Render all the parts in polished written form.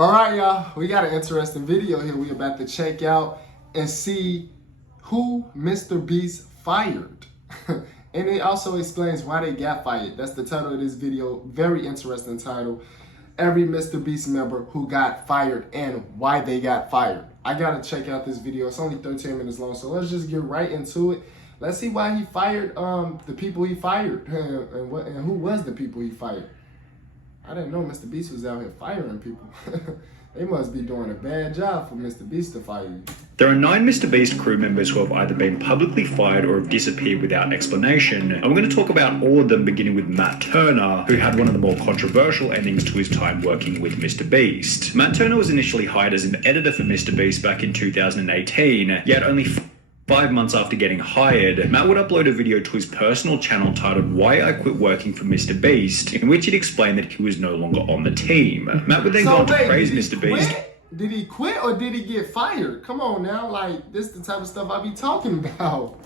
All right, y'all, we got an interesting video here. We about to check out and see who MrBeast fired. And it also explains why they got fired. That's the title of this video. Very interesting title. Every MrBeast member who got fired and why they got fired. I gotta check out this video. It's only 13 minutes long, so let's just get right into it. Let's see why he fired the people he fired and who was the people he fired. I didn't know MrBeast was out here firing people. They must be doing a bad job for MrBeast to fire you. There are 9 MrBeast crew members who have either been publicly fired or have disappeared without explanation. And we're going to talk about all of them, beginning with Matt Turner, who had one of the more controversial endings to his time working with MrBeast. Matt Turner was initially hired as an editor for MrBeast back in 2018, yet only 5 months after getting hired, Matt would upload a video to his personal channel titled "Why I Quit Working for MrBeast," in which he'd explained that he was no longer on the team. Matt would then go on to praise MrBeast. Did he quit or did he get fired? Come on now, like, this is the type of stuff I be talking about.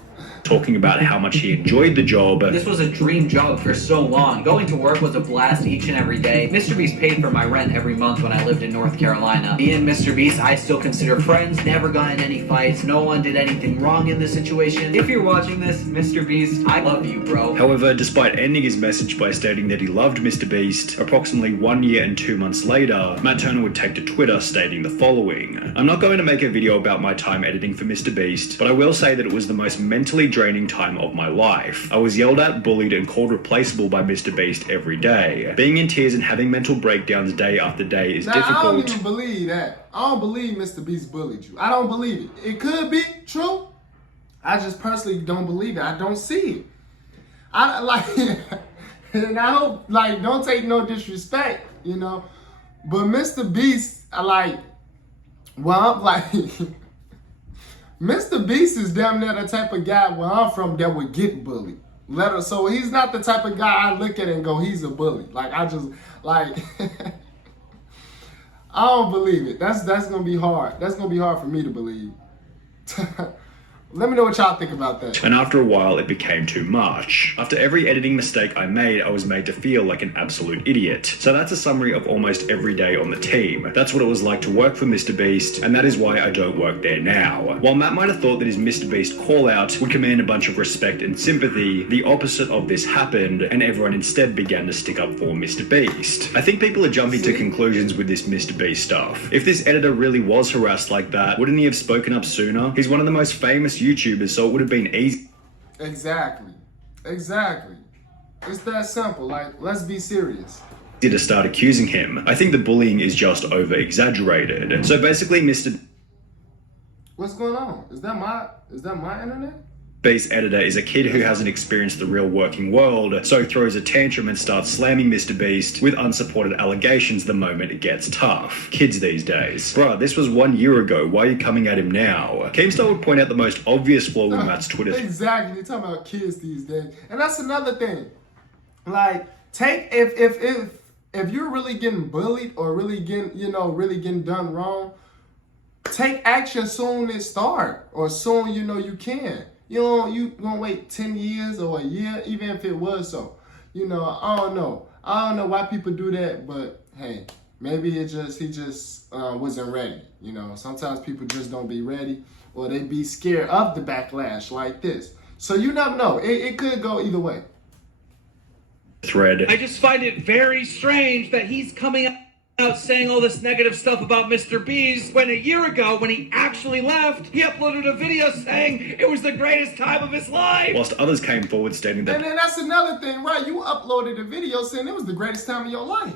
Talking about how much he enjoyed the job. This was a dream job for so long. Going to work was a blast each and every day. MrBeast paid for my rent every month when I lived in North Carolina. Me and MrBeast, I still consider friends. Never got in any fights. No one did anything wrong in this situation. If you're watching this, MrBeast, I love you, bro. However, despite ending his message by stating that he loved MrBeast, approximately 1 year and 2 months later, Matt Turner would take to Twitter stating the following: "I'm not going to make a video about my time editing for MrBeast, but I will say that it was the most mentally draining time of my life. I was yelled at, bullied, and called replaceable by MrBeast every day. Being in tears and having mental breakdowns day after day is difficult." I don't even believe that. I don't believe MrBeast bullied you. I don't believe it. It could be true. I just personally don't believe it. I don't see it. I like, and I hope, like, don't take no disrespect, you know. But MrBeast, MrBeast is damn near the type of guy where I'm from that would get bullied. So he's not the type of guy I look at and go, he's a bully. Like, I just, like, I don't believe it. That's gonna be hard. That's gonna be hard for me to believe. Let me know what y'all think about that. And after a while, it became too much. After every editing mistake I made, I was made to feel like an absolute idiot. So that's a summary of almost every day on the team. That's what it was like to work for MrBeast, and that is why I don't work there now. While Matt might have thought that his MrBeast call-out would command a bunch of respect and sympathy, the opposite of this happened, and everyone instead began to stick up for MrBeast. I think people are jumping to conclusions with this MrBeast stuff. If this editor really was harassed like that, wouldn't he have spoken up sooner? He's one of the most famous YouTubers, so it would have been easy. Exactly. It's that simple. Like, let's be serious. To start accusing him. I think the bullying is just over-exaggerated. So basically, What's going on? Is that my internet? MrBeast editor is a kid who hasn't experienced the real working world, so throws a tantrum and starts slamming MrBeast with unsupported allegations the moment it gets tough. Kids these days. Bruh, this was 1 year ago. Why are you coming at him now? Keemstar would point out the most obvious flaw with Matt's Twitter. Exactly. You're talking about kids these days. And that's another thing. Like, if you're really getting bullied or really getting done wrong, take action soon as start, or soon you can. You gonna wait 10 years or a year, even if it was so. I don't know. I don't know why people do that, but hey, maybe he just wasn't ready. Sometimes people just don't be ready, or they be scared of the backlash like this. So you never know. It could go either way. Thread. I just find it very strange that he's coming out saying all this negative stuff about MrBeast when a year ago, when he actually left, he uploaded a video saying it was the greatest time of his life. Whilst others came forward stating that. And then that's another thing, right? You uploaded a video saying it was the greatest time of your life.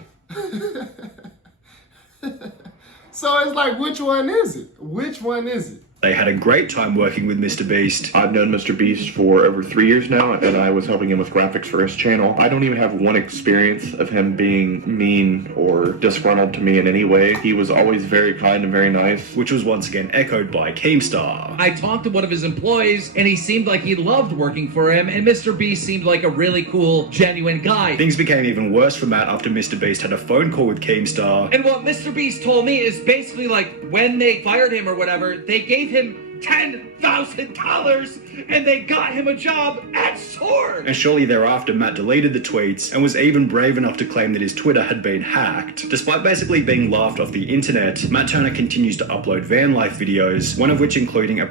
So it's like, which one is it? Which one is it? They had a great time working with MrBeast. I've known MrBeast for over 3 years now, and I was helping him with graphics for his channel. I don't even have one experience of him being mean or disgruntled to me in any way. He was always very kind and very nice. Which was once again echoed by Keemstar. I talked to one of his employees, and he seemed like he loved working for him, and MrBeast seemed like a really cool, genuine guy. Things became even worse for Matt after MrBeast had a phone call with Keemstar. And what MrBeast told me is basically like, when they fired him or whatever, they gave him $10,000 and they got him a job at Sword. And shortly thereafter, Matt deleted the tweets and was even brave enough to claim that his Twitter had been hacked. Despite basically being laughed off the internet, Matt Turner continues to upload van life videos, one of which including a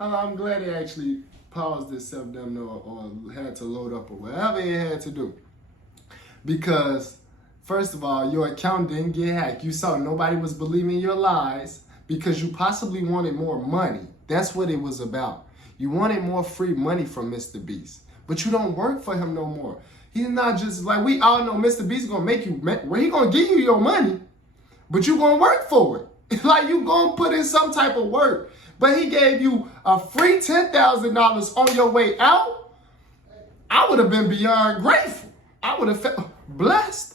I'm glad he actually paused this self-damn or had to load up or whatever he had to do. Because, first of all, your account didn't get hacked. You saw nobody was believing your lies because you possibly wanted more money. That's what it was about. You wanted more free money from MrBeast. But you don't work for him no more. He's not just like, we all know MrBeast gonna make you, well, he gonna give you your money, but you gonna work for it. Like, you gonna put in some type of work. But he gave you a free $10,000 on your way out. I would have been beyond grateful. I would have felt blessed.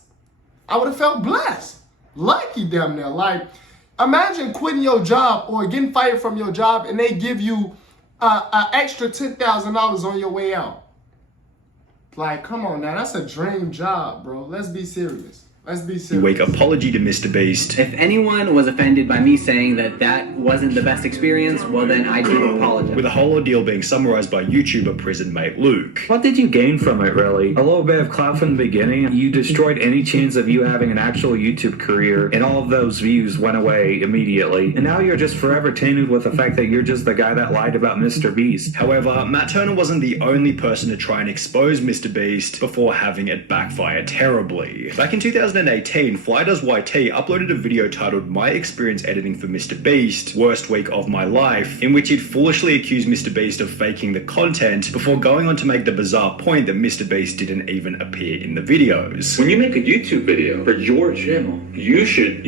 I would have felt blessed. Lucky damn near. Like, imagine quitting your job or getting fired from your job and they give you an extra $10,000 on your way out. Like, come on now. That's a dream job, bro. Let's be serious. Let's be serious. week apology to MrBeast. If anyone was offended by me saying that that wasn't the best experience, well then I do apologize. With the whole ordeal being summarized by YouTuber prison mate Luke. What did you gain from it, really? A little bit of clout from the beginning. You destroyed any chance of you having an actual YouTube career, and all of those views went away immediately. And now you're just forever tainted with the fact that you're just the guy that lied about MrBeast. However, Matt Turner wasn't the only person to try and expose MrBeast before having it backfire terribly. Back in 2018, Fly Does YT uploaded a video titled My Experience Editing for MrBeast, Worst Week of My Life, in which he'd foolishly accused MrBeast of faking the content before going on to make the bizarre point that MrBeast didn't even appear in the videos. When you make a YouTube video for your channel, you should,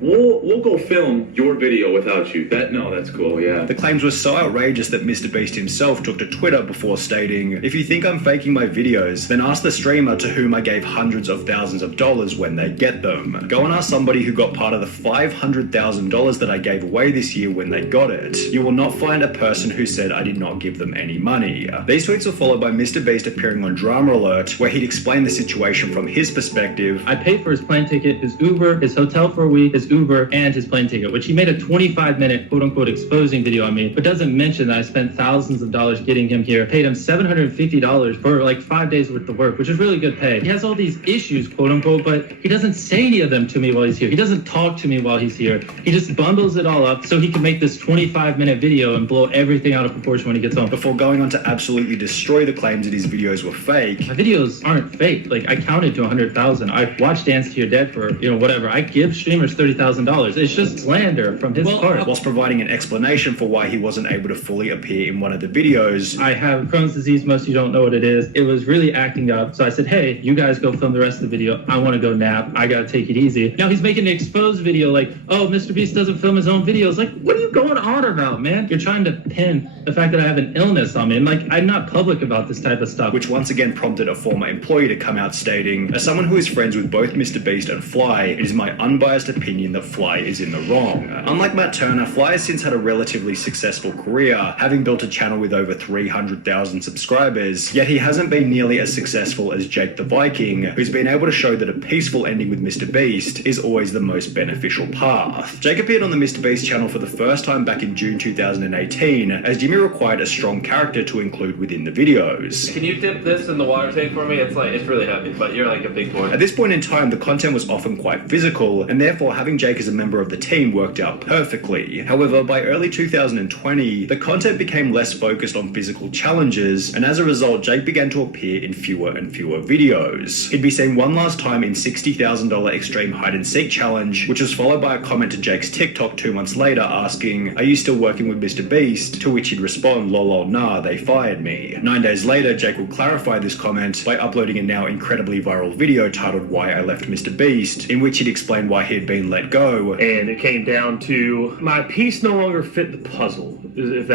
we'll go film your video without you. That's cool, yeah. The claims were so outrageous that MrBeast himself took to Twitter before stating, "If you think I'm faking my videos, then ask the streamer to whom I gave hundreds of thousands of dollars when they get them. Go and ask somebody who got part of the $500,000 that I gave away this year when they got it. You will not find a person who said I did not give them any money." These tweets were followed by MrBeast appearing on Drama Alert, where he'd explain the situation from his perspective. I paid for his plane ticket, his Uber, his hotel for a week, his Uber, and his plane ticket, which he made a 25-minute quote-unquote exposing video on me, but doesn't mention that I spent thousands of dollars getting him here, paid him $750 for like 5 days worth of work, which is really good pay. He has all these issues, quote-unquote, but he doesn't say any of them to me while he's here. He doesn't talk to me while he's here. He just bundles it all up so he can make this 25-minute video and blow everything out of proportion when he gets home. Before going on to absolutely destroy the claims that his videos were fake. My videos aren't fake. Like, I counted to 100,000. I watched Dance to Your Dead for, whatever. I give streamers $30,000. It's just slander from his part. Whilst providing an explanation for why he wasn't able to fully appear in one of the videos. I have Crohn's disease. Most of you don't know what it is. It was really acting up. So I said, hey, you guys go film the rest of the video. I want to go nap. I got to take it easy. Now he's making an exposed video like, oh, MrBeast doesn't film his own videos. Like, what are you going on about, man? You're trying to pin the fact that I have an illness on me. And like, I'm not public about this type of stuff. Which once again prompted a former employee to come out stating, as someone who is friends with both MrBeast and Fly, it is my unbiased opinion that Fly is in the wrong. Unlike Matt Turner, Fly has since had a relatively successful career, having built a channel with over 300,000 subscribers, yet he hasn't been nearly as successful as Jake the Viking, who's been able to show that a peaceful ending with MrBeast is always the most beneficial path. Jake appeared on the MrBeast channel for the first time back in June 2018, as Jimmy required a strong character to include within the videos. Can you dip this in the water tank for me? It's really heavy, but you're like a big boy. At this point in time, the content was often quite physical, and therefore having Jake as a member of the team worked out perfectly. However, by early 2020, the content became less focused on physical challenges, and as a result, Jake began to appear in fewer and fewer videos. He'd be seen one last time in $60,000 Extreme Hide and Seek Challenge, which was followed by a comment to Jake's TikTok 2 months later asking, "Are you still working with MrBeast?" To which he'd respond, "Lol, nah, they fired me." 9 days later, Jake would clarify this comment by uploading a now incredibly viral video titled Why I Left MrBeast, in which he'd explain why he had been let go. And it came down to my piece no longer fit the puzzle. If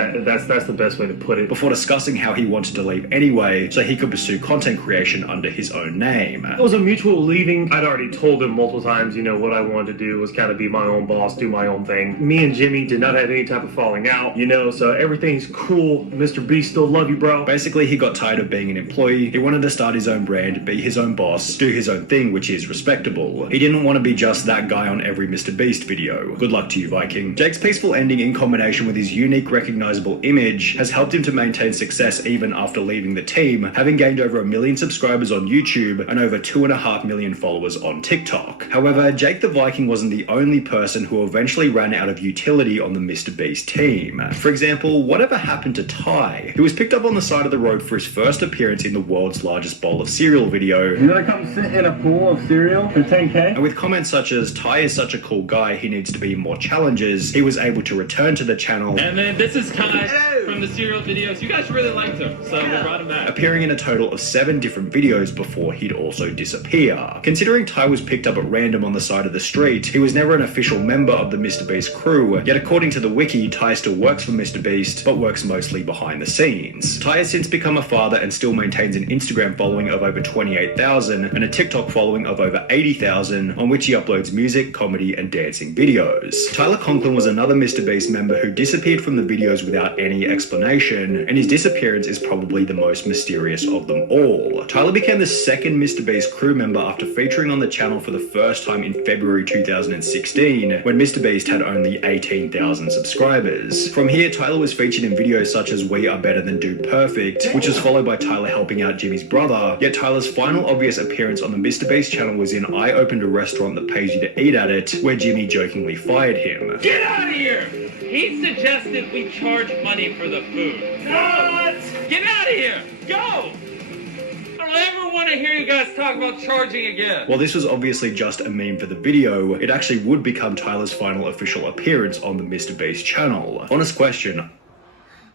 that's the best way to put it. Before discussing how he wanted to leave anyway, so he could pursue content creation under his own name. It was a mutual leaving. I'd already told him multiple times, what I wanted to do was kind of be my own boss, do my own thing. Me and Jimmy did not have any type of falling out, so everything's cool. MrBeast still love you, bro. Basically, he got tired of being an employee. He wanted to start his own brand, be his own boss, do his own thing, which is respectable. He didn't want to be just that guy on every MrBeast video. Good luck to you, Viking. Jake's peaceful ending in combination with his unique, recognizable image has helped him to maintain success even after leaving the team, having gained over 1 million subscribers on YouTube and over 2.5 million followers on TikTok. However, Jake the Viking wasn't the only person who eventually ran out of utility on the MrBeast team. For example, whatever happened to Ty, who was picked up on the side of the road for his first appearance in the world's largest bowl of cereal video. You gonna come sit in a pool of cereal for 10K? And with comments such as, Ty is such a cool guy, he needs to be in more challenges, he was able to return to the channel. And then this is Ty from the cereal videos. You guys really liked him, so we brought him back. Appearing in a total of 7 different videos before he'd also disappear. Considering Ty was picked up at random on the side of the street, he was never an official member of the MrBeast crew, yet according to the wiki, Ty still works for MrBeast, but works mostly behind the scenes. Ty has since become a father and still maintains an Instagram following of over 28,000 and a TikTok following of over 80,000, on which he uploads music, comedy, and dancing videos. Tyler Conklin was another MrBeast member who disappeared from the videos without any explanation, and his disappearance is probably the most mysterious of them all. Tyler became the second MrBeast crew member after featuring on the channel for the first time in February 2016, when MrBeast had only 18,000 subscribers. From here, Tyler was featured in videos such as We Are Better Than Dude Perfect, which was followed by Tyler helping out Jimmy's brother, yet Tyler's final obvious appearance on the MrBeast channel was in I Opened a Restaurant That Pays You to Eat At It, where Jimmy jokingly fired him. Get out of here! He suggested we charge money for the food. What? Get out of here! Go! I don't ever want to hear you guys talk about charging again. While this was obviously just a meme for the video, it actually would become Tyler's final official appearance on the MrBeast channel. Honest question.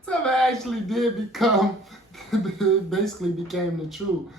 So it actually did become, basically became the truth.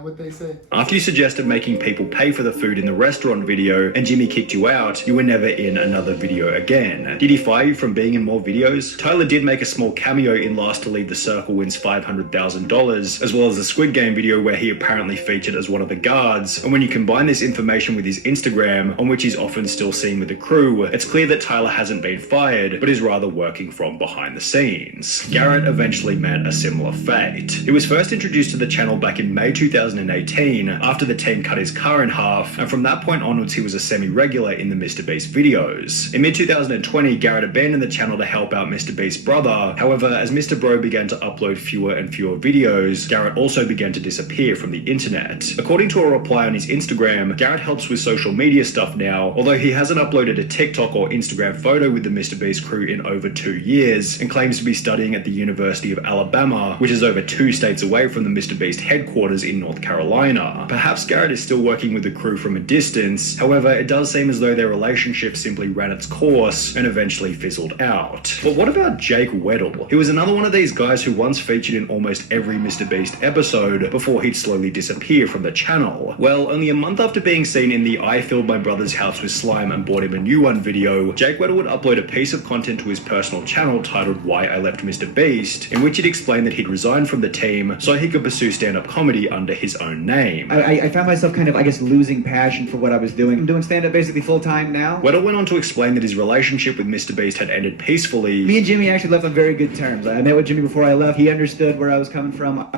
What they say. After you suggested making people pay for the food in the restaurant video and Jimmy kicked you out, you were never in another video again. Did he fire you from being in more videos? Tyler did make a small cameo in Last to Leave the Circle Wins $500,000, as well as the Squid Game video where he apparently featured as one of the guards, and when you combine this information with his Instagram, on which he's often still seen with the crew, it's clear that Tyler hasn't been fired, but is rather working from behind the scenes. Garrett eventually met a similar fate. He was first introduced to the channel back in May 2018 after the team cut his car in half, and from that point onwards he was a semi-regular in the MrBeast videos. In mid-2020, Garrett abandoned the channel to help out MrBeast's brother. However, as Mr. Bro began to upload fewer and fewer videos, Garrett also began to disappear from the internet. According to a reply on his Instagram, Garrett helps with social media stuff now, although he hasn't uploaded a TikTok or Instagram photo with the MrBeast crew in over 2 years, and claims to be studying at the University of Alabama, which is over 2 states away from the MrBeast headquarters in North Carolina. Perhaps Garrett is still working with the crew from a distance, however, it does seem as though their relationship simply ran its course and eventually fizzled out. But what about Jake Weddle? He was another one of these guys who once featured in almost every MrBeast episode before he'd slowly disappear from the channel. Well, only a month after being seen in the I Filled My Brother's House with Slime and Bought Him a New One video, Jake Weddle would upload a piece of content to his personal channel titled Why I Left MrBeast, in which he'd explained that he'd resigned from the team so he could pursue stand-up comedy under his own name. I found myself kind of, losing passion for what I was doing. I'm doing stand-up basically full-time now. Weddle went on to explain that his relationship with MrBeast had ended peacefully. Me and Jimmy actually left on very good terms. I met with Jimmy before I left. He understood where I was coming from.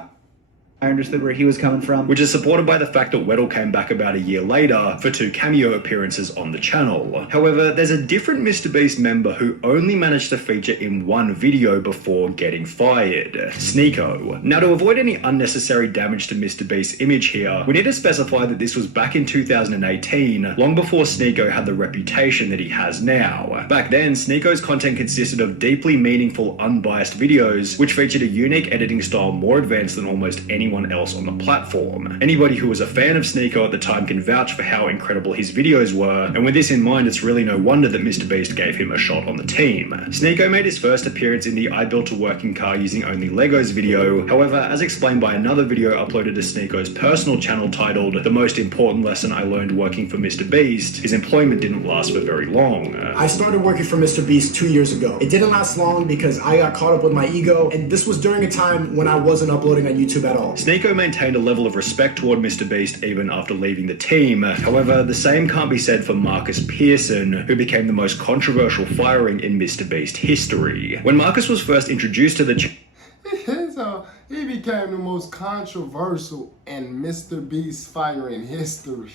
I understood where he was coming from. Which is supported by the fact that Weddle came back about a year later for 2 cameo appearances on the channel. However, there's a different MrBeast member who only managed to feature in 1 video before getting fired. Sneeko. Now, to avoid any unnecessary damage to MrBeast's image here, we need to specify that this was back in 2018, long before Sneeko had the reputation that he has now. Back then, Sneeko's content consisted of deeply meaningful, unbiased videos, which featured a unique editing style more advanced than almost any anyone else on the platform. Anybody who was a fan of Sneeko at the time can vouch for how incredible his videos were, and with this in mind, it's really no wonder that MrBeast gave him a shot on the team. Sneeko made his first appearance in the I built a working car using only Legos video. However, as explained by another video uploaded to Sneeko's personal channel titled The Most Important Lesson I Learned Working for MrBeast, his employment didn't last for very long. I started working for MrBeast 2 years ago. It didn't last long because I got caught up with my ego, and this was during a time when I wasn't uploading on YouTube at all. Sneeko maintained a level of respect toward MrBeast even after leaving the team. However, the same can't be said for Marcus Pearson, who became the most controversial firing in MrBeast history. When Marcus was first introduced to the So he became the most controversial in MrBeast firing history.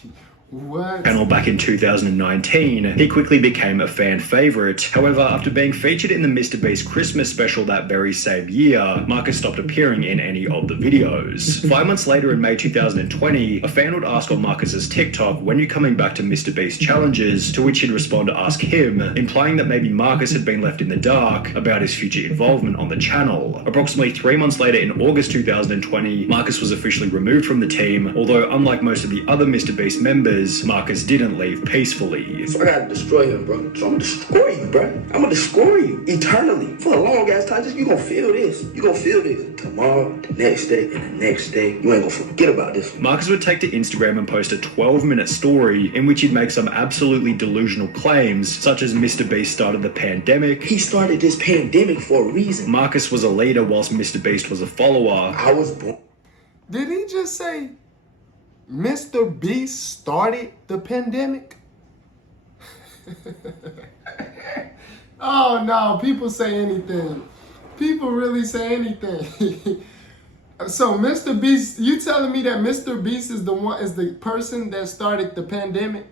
What? Channel back in 2019, he quickly became a fan favorite. However, after being featured in the MrBeast Christmas special that very same year, Marcus stopped appearing in any of the videos. 5 months later in May 2020, a fan would ask on Marcus's TikTok, "When are you coming back to MrBeast challenges?" To which he'd respond to ask him, implying that maybe Marcus had been left in the dark about his future involvement on the channel. Approximately 3 months later in August 2020, Marcus was officially removed from the team, although unlike most of the other MrBeast members, Marcus didn't leave peacefully. So I gotta destroy him, bro. So I'm gonna destroy you, bro. I'm gonna destroy you eternally. For a long ass time, you gonna feel this. You gonna feel this. Tomorrow, the next day, and the next day. You ain't gonna forget about this. Marcus would take to Instagram and post a 12-minute story in which he'd make some absolutely delusional claims, such as MrBeast started the pandemic. He started this pandemic for a reason. Marcus was a leader whilst MrBeast was a follower. I was born. Did he just say MrBeast started the pandemic? Oh no, people say anything. People really say anything. So MrBeast, you telling me that MrBeast is the person that started the pandemic?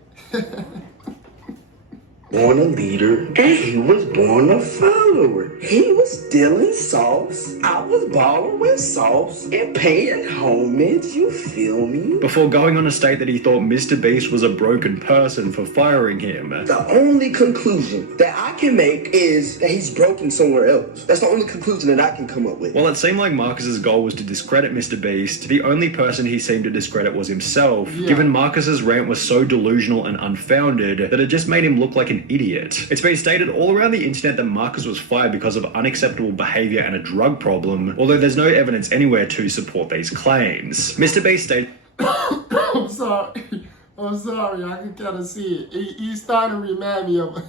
Born a leader, and he was born a follower. He was stealing sauce. I was balling with sauce and paying homage, you feel me? Before going on to state that he thought MrBeast was a broken person for firing him. The only conclusion that I can make is that he's broken somewhere else. That's the only conclusion that I can come up with. While it seemed like Marcus's goal was to discredit MrBeast, the only person he seemed to discredit was himself, given Marcus's rant was so delusional and unfounded that it just made him look like an idiot. It's been stated all around the internet that Marcus was fired because of unacceptable behavior and a drug problem, although there's no evidence anywhere to support these claims. MrBeast stated, I'm sorry, I can kind of see it. He's starting to remind me of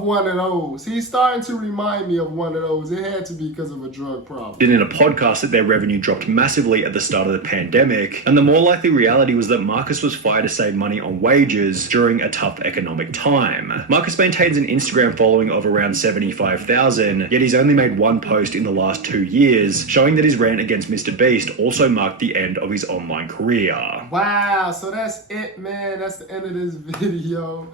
one of those. He's starting to remind me of one of those. It had to be because of a drug problem. in a podcast that their revenue dropped massively at the start of the pandemic, and the more likely reality was that Marcus was fired to save money on wages during a tough economic time. Marcus maintains an Instagram following of around 75,000, yet he's only made one post in the last 2 years, showing that his rant against MrBeast also marked the end of his online career. Wow, so that's it, man. That's the end of this video.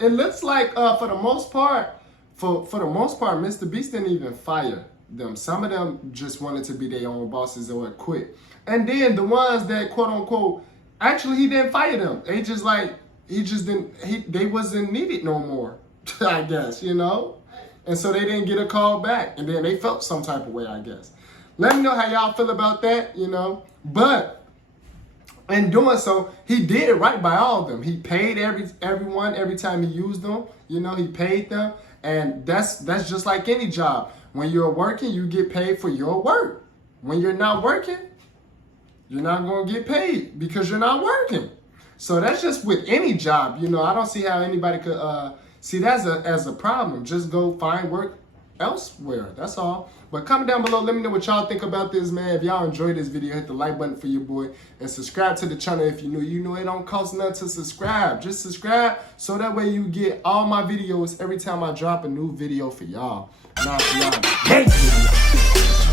It looks like for the most part, MrBeast didn't even fire them. Some of them just wanted to be their own bosses or quit. And then the ones that quote unquote, actually he didn't fire them. They just like, they wasn't needed no more, I guess, you know? And so they didn't get a call back. And then they felt some type of way, I guess. Let me know how y'all feel about that, you know? But in doing so, he did it right by all of them. He paid everyone every time he used them. You know, he paid them. And that's just like any job. When you're working, you get paid for your work. When you're not working, you're not going to get paid because you're not working. So that's just with any job. You know, I don't see how anybody could see that as a problem. Just go find work elsewhere. That's all. But comment down below, let me know what y'all think about this, man. If y'all enjoyed this video, hit the like button for your boy and subscribe to the channel if you're new. You know it don't cost nothing to subscribe. Just subscribe so that way you get all my videos every time I drop a new video for y'all. Now for y'all.